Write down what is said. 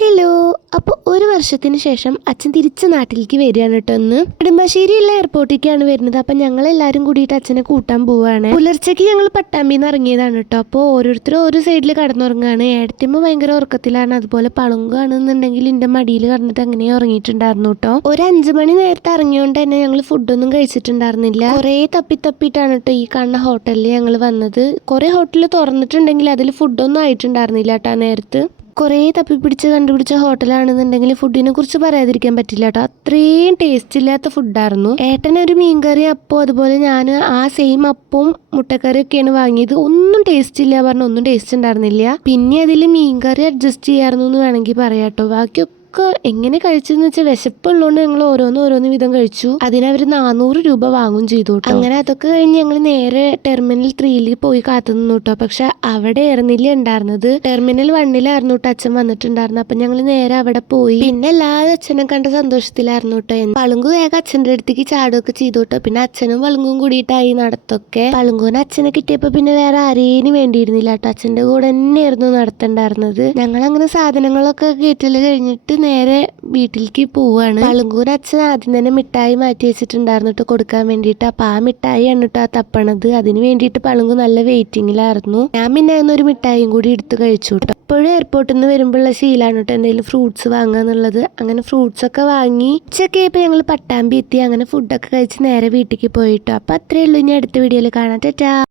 Hello. അപ്പോൾ ഒരു വർഷത്തിന് ശേഷം അച്ഛൻ തിരിച്ച് നാട്ടിലേക്ക് വരികയാണ് കേട്ടോ. ഇന്ന് നെടുമ്പാശ്ശേരിയുള്ള എയർപോർട്ടിലേക്കാണ് വരുന്നത്. അപ്പം ഞങ്ങളെല്ലാവരും കൂടിയിട്ട് അച്ഛനെ കൂട്ടാൻ പോവുകയാണ്. പുലർച്ചയ്ക്ക് ഞങ്ങൾ പട്ടാമ്പിന്ന് ഇറങ്ങിയതാണ് കേട്ടോ. അപ്പോൾ ഓരോരുത്തരും ഓരോ സൈഡിൽ കടന്നുറങ്ങുകയാണ്. ഏടത്തിയമ്മ ഭയങ്കര ഉറക്കത്തിലാണ്. അതുപോലെ പളുങ്കാണെന്നുണ്ടെങ്കിൽ എൻ്റെ മടിയിൽ കടന്നിട്ട് അങ്ങനെ ഉറങ്ങിയിട്ടുണ്ടായിരുന്നു കേട്ടോ. ഒരു 5 മണി നേരത്തെ ഇറങ്ങിയോണ്ട് തന്നെ ഞങ്ങൾ ഫുഡൊന്നും കഴിച്ചിട്ടുണ്ടായിരുന്നില്ല. കുറേ തപ്പിത്താണ് കേട്ടോ ഈ കാണുന്ന ഹോട്ടലിൽ ഞങ്ങൾ വന്നത്. കുറേ ഹോട്ടൽ തുറന്നിട്ടുണ്ടെങ്കിൽ അതിൽ ഫുഡൊന്നും ആയിട്ടുണ്ടായിരുന്നില്ല കേട്ടോ നേരത്ത്. കുറേ കണ്ടുപിടിച്ച ഹോട്ടലാണെന്നുണ്ടെങ്കിൽ ഫുഡിനെ കുറിച്ച് പറയാതിരിക്കാൻ പറ്റില്ല കേട്ടോ. അത്രയും ടേസ്റ്റ് ഇല്ലാത്ത ഫുഡായിരുന്നു. ഏട്ടനൊരു മീൻകറി അപ്പോൾ അതുപോലെ ഞാൻ ആ സെയിം അപ്പവും മുട്ടക്കറിയൊക്കെയാണ് വാങ്ങിയത്. ഒന്നും ടേസ്റ്റ് ഇല്ല ഒന്നും ടേസ്റ്റ് ഉണ്ടായിരുന്നില്ല. പിന്നെ അതിൽ മീൻകറി അഡ്ജസ്റ്റ് ചെയ്യാമായിരുന്നു എന്ന് വേണമെങ്കിൽ പറയാം കേട്ടോ. ബാക്കിയൊക്കെ എങ്ങനെ കഴിച്ചെന്ന് വെച്ചാൽ വിശപ്പുള്ളതുകൊണ്ട് ഞങ്ങൾ ഓരോന്ന് വിധം കഴിച്ചു. അതിനവർ 400 രൂപ വാങ്ങും ചെയ്തു കേട്ടോ. അങ്ങനെ അതൊക്കെ കഴിഞ്ഞ് ഞങ്ങൾ നേരെ ടെർമിനൽ 3 പോയി കാത്തു നിന്നു കേട്ടോ. പക്ഷെ അവിടെ ആയിരുന്നില്ല ഉണ്ടായിരുന്നത്. ടെർമിനൽ 1 കേട്ടോ അച്ഛൻ വന്നിട്ടുണ്ടായിരുന്നു. അപ്പൊ ഞങ്ങൾ നേരെ അവിടെ പോയി. പിന്നെ എല്ലാവരും അച്ഛനെ കണ്ട സന്തോഷത്തിലായിരുന്നു കേട്ടോ. പളുങ്കു വേഗം അച്ഛൻ്റെ അടുത്തേക്ക് ചാടുകയൊക്കെ ചെയ്തു കേട്ടോ. പിന്നെ അച്ഛനും പളുങ്കും കൂടിയിട്ടായി നടത്തൊക്കെ. പളുങ്കുവിന് അച്ഛനെ കിട്ടിയപ്പോ പിന്നെ വേറെ ആരേനും വേണ്ടിയിരുന്നില്ല കേട്ടോ. അച്ഛൻ്റെ കൂടെ തന്നെയായിരുന്നു നടത്തണ്ടായിരുന്നത്. ഞങ്ങൾ അങ്ങനെ സാധനങ്ങളൊക്കെ കയറ്റല് കഴിഞ്ഞിട്ട് നേരെ വീട്ടിലേക്ക് പോവാണ്. പളുങ്കൂർ അച്ഛൻ ആദ്യം തന്നെ മിഠായി മാറ്റി വെച്ചിട്ടുണ്ടായിരുന്നു കേട്ടോ കൊടുക്കാൻ വേണ്ടിയിട്ട്. അപ്പൊ ആ മിഠായിയാണ് കേട്ടോ ആ തപ്പണത്. അതിന് വേണ്ടിയിട്ട് പളുങ്കു നല്ല വെയിറ്റിംഗിലായിരുന്നു. ഞാൻ പിന്നെ ഒരു മിഠായിയും കൂടി എടുത്ത് കഴിച്ചു കേട്ടോ. എപ്പോഴും എയർപോർട്ടിൽ നിന്ന് വരുമ്പോഴുള്ള ശീലാണ് കേട്ടോ എന്തെങ്കിലും ഫ്രൂട്ട്സ് വാങ്ങുക എന്നുള്ളത്. അങ്ങനെ ഫ്രൂട്ട്സ് ഒക്കെ വാങ്ങി ഉച്ചയൊക്കെ ഇപ്പൊ ഞങ്ങൾ പട്ടാമ്പി എത്തി. അങ്ങനെ ഫുഡൊക്കെ കഴിച്ച് നേരെ വീട്ടിലേക്ക് പോയിട്ടോ. അപ്പൊ അത്രേ ഉള്ളൂ. ഇനി അടുത്ത വീഡിയോയിൽ കാണാം. ടാറ്റാ.